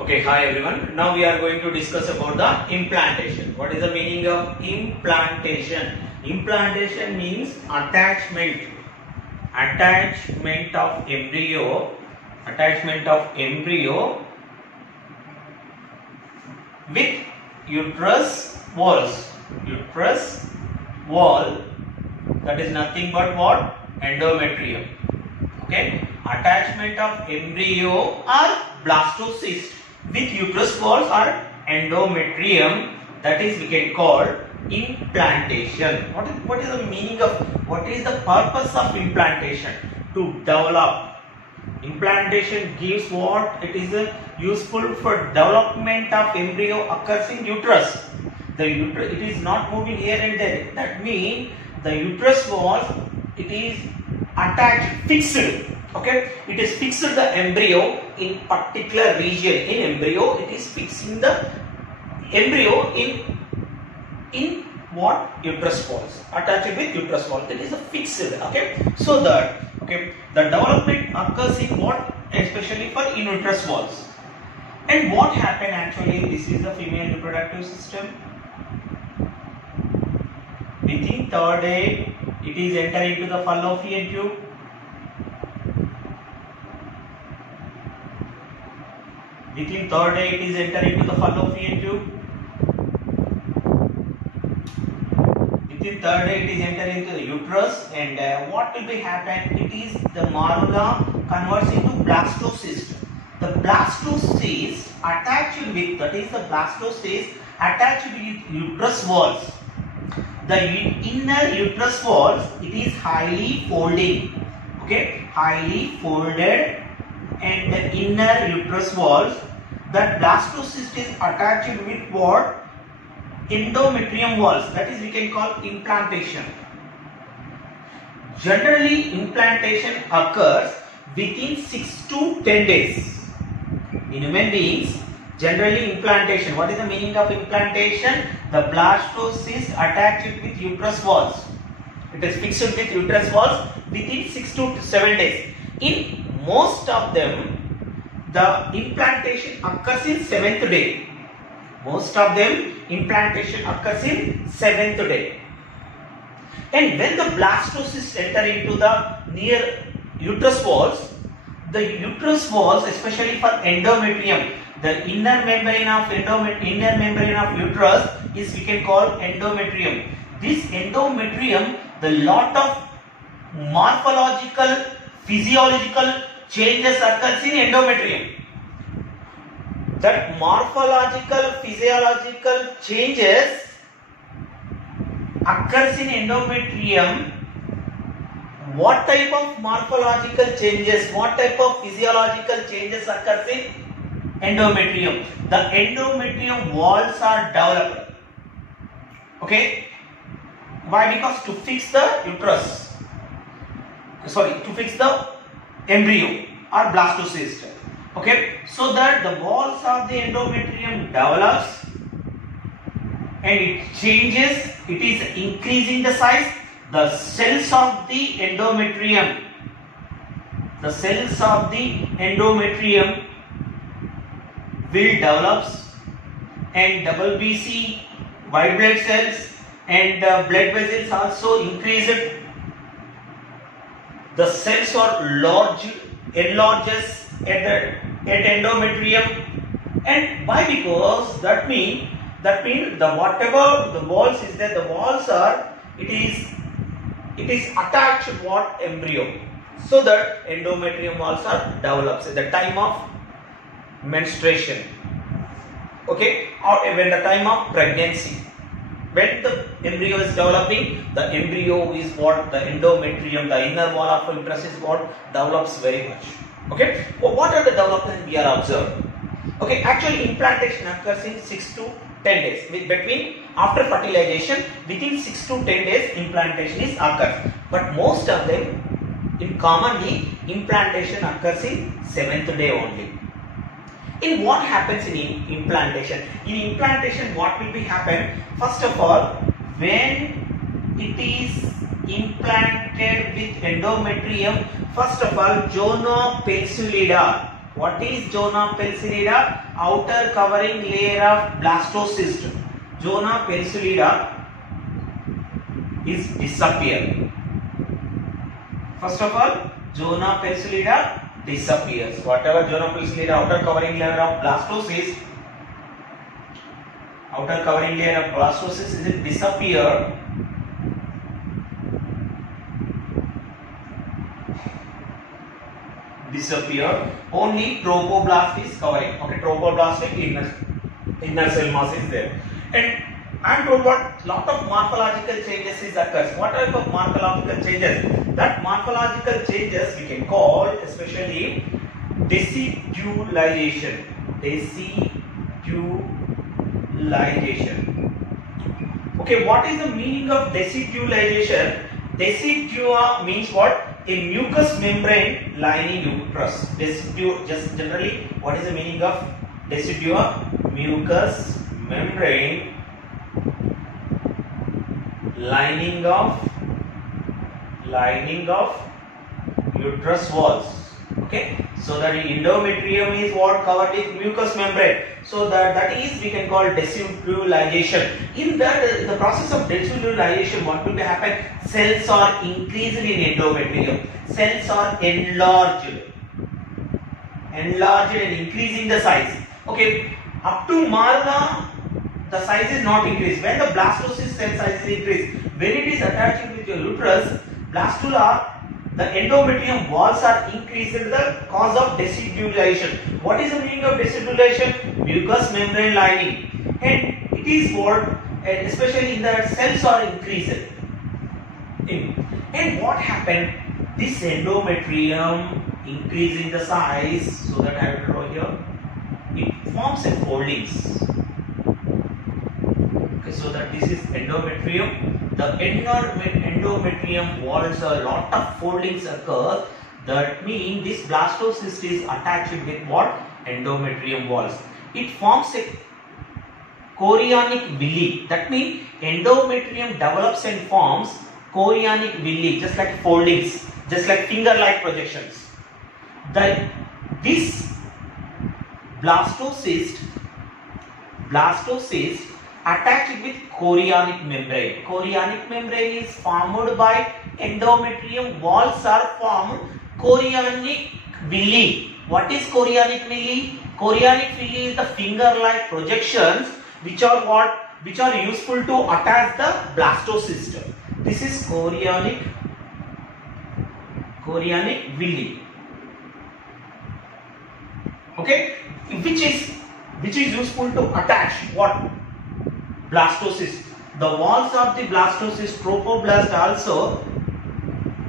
Okay, hi everyone. Now we are going to discuss about the implantation. What is the meaning of implantation? Implantation means attachment of embryo with uterus wall, that is nothing but what? Endometrium. Okay, attachment of embryo or blastocyst with uterus walls or endometrium, that is we can call implantation. What is the meaning of, what is the purpose of implantation? To develop. Implantation gives what? It is useful for development of embryo occurs in uterus. It is not moving here and there. That means the uterus walls, it is attached, fixed. Okay, it is fixed the embryo in particular region. In embryo, it is fixing the embryo in what? Uterus walls, attached with uterus wall. It is a fixed. Okay, so that the development occurs in what? Especially for in uterus walls. And what happened actually? This is the female reproductive system. Within third day, it is entering into the fallopian tube. Within third day, it is entering into the fallopian tube. Within third day, it is entering into the uterus, and what will be happen? It is the morula converts into blastocyst. The blastocyst attached with, that is the blastocyst attached with uterus walls. The inner uterus walls, it is highly folding. Okay, highly folded. And the inner uterus walls, that blastocyst is attached with what? Endometrium walls, that is we can call implantation. Generally implantation occurs within 6 to 10 days. In human beings, generally implantation, what is the meaning of implantation? The blastocyst attached with uterus walls. It is fixed with uterus walls within 6 to 7 days. In most of them, the implantation occurs in 7th day. Most of them, implantation occurs in 7th day. And when the blastocysts enter into the near uterus walls, the uterus walls, especially for endometrium, the inner membrane of uterus is we can call endometrium. This endometrium, the lot of morphological, physiological changes occurs in endometrium. That morphological, physiological changes occurs in endometrium. What type of morphological changes, what type of physiological changes occurs in endometrium? The endometrium walls are developed. Okay, why? Because to fix the uterus, to fix the embryo or blastocyst. Okay, so that the walls of the endometrium develops and it changes, it is increasing the size. The cells of the endometrium will develop, and WBC, white blood cells, and blood vessels also increase it. The cells are enlarges at endometrium, and why? Because that means the whatever the walls is there, the walls are, it is attached what? Embryo, so that endometrium walls are develops at the time of menstruation. Okay, or when the time of pregnancy. When the embryo is developing, the embryo is what? The endometrium, the inner wall of uterus is what? Develops very much. Okay, well, what are the developments we are observed? Okay, actually implantation occurs in 6 to 10 days. Between after fertilization, within 6 to 10 days implantation is occurs. But most of them, commonly implantation occurs in 7th day only. In what happens in implantation? In implantation, what will be happen? First of all, when it is implanted with endometrium, first of all, zona pellucida What is zona pellucidata? Outer covering layer of blastocyst. Zona pellucidata is disappear. First of all, zona pellucidata disappears. Whatever zona pellucidata, outer covering layer of blastocyst, is it disappear. Only trophoblast is covering. Okay, trophoblastic inner cell mass is there. And I am told what lot of morphological changes is occurs. What type of morphological changes? That morphological changes we can call especially decidualization. Okay, what is the meaning of decidualization? Decidua means what? A mucous membrane lining uterus. Decidu, just generally, what is the meaning of decidua? Mucous membrane lining of uterus walls. Okay, so that endometrium is what covered with mucous membrane. So that is we can call decidualization. In the process of decidualization, what will happen? Cells are increased in endometrium. Cells are enlarged and increasing the size. Okay, up to marla, the size is not increased. When the blastocyst cell size is increased, when it is attaching with your uterus, blastula, the endometrium walls are increased in the cause of decidualization. What is the meaning of decidualization? Mucous membrane lining, and it is what, especially in the cells are increased. And what happened? This endometrium increasing the size, so that I will draw here. It forms a foldings. Okay, so that this is endometrium. The endometrium walls, a lot of foldings occur. That means this blastocyst is attached with what? Endometrium walls. It forms a chorionic villi. That means endometrium develops and forms chorionic villi, just like foldings, just like finger-like projections. This blastocyst attached with chorionic membrane. Chorionic membrane is formed by endometrium walls are formed chorionic villi. What is chorionic villi? Chorionic villi is the finger-like projections which are what? Which are useful to attach the blastocyst. This is chorionic villi. Okay, which is useful to attach what? Blastocyst. The walls of the blastocyst, trophoblast also,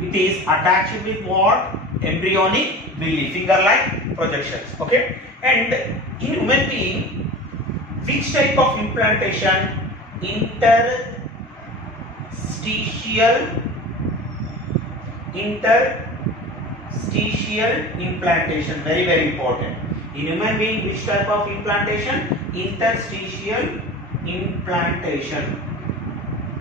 it is attached with what? Embryonic villi, finger-like projections. Okay, and in human being, which type of implantation? Interstitial implantation, very, very important. In human being, which type of implantation? Interstitial implantation.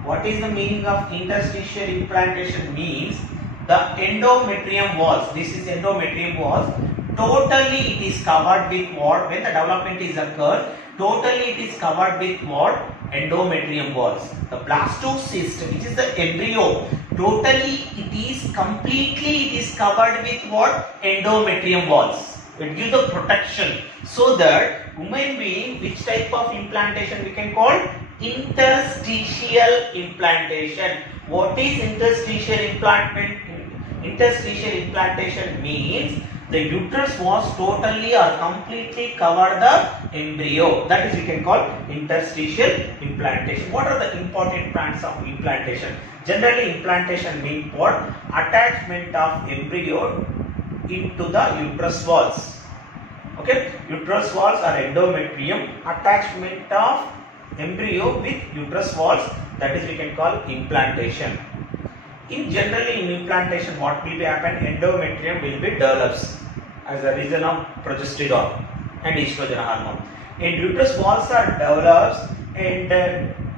What is the meaning of interstitial implantation? Means the endometrium walls, this is endometrium walls, totally it is covered with what? When the development is occurred, totally it is covered with what? Endometrium walls. The blastocyst, which is the embryo, totally it is completely covered with what? Endometrium walls. It gives the protection, so that human being, which type of implantation we can call? Interstitial implantation. What is interstitial implantation? Interstitial implantation means the uterus was totally or completely covered the embryo. That is we can call interstitial implantation. What are the important points of implantation? Generally, implantation means what? Attachment of embryo into the uterus walls. Okay, uterus walls are endometrium, attachment of embryo with uterus walls, that is we can call implantation. Generally in implantation, what will be happen? Endometrium will be develops as a reason of progesterone and estrogen hormone, and uterus walls are develops, and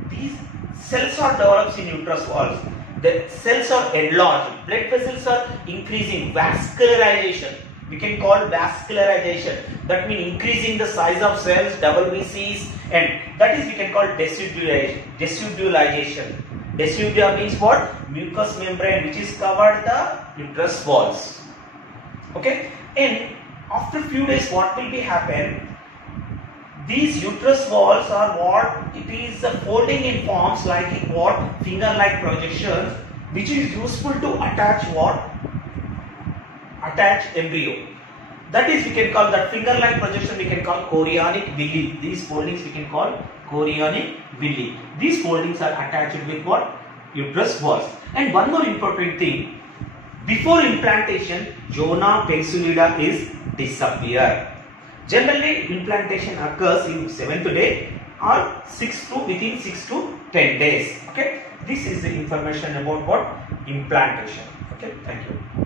these cells are develops in uterus walls. The cells are enlarged, blood vessels are increasing, vascularization. we can call vascularization. That means increasing the size of cells, WBCs, and that is we can call decidualization. Decidual means what? Mucous membrane which is covered the uterus walls. Okay, and after few days what will be happen? These uterus walls are what? It is folding in forms like what? Finger-like projections, which is useful to attach what? Attach embryo. That is, we can call that finger-like projection. We can call chorionic villi. These foldings we can call chorionic villi. These foldings are attached with what? Uterus walls. And one more important thing: before implantation, zona pellucida is disappear. Generally, implantation occurs in 7th day or within 6 to 10 days. Okay, this is the information about what? Implantation. Okay, thank you.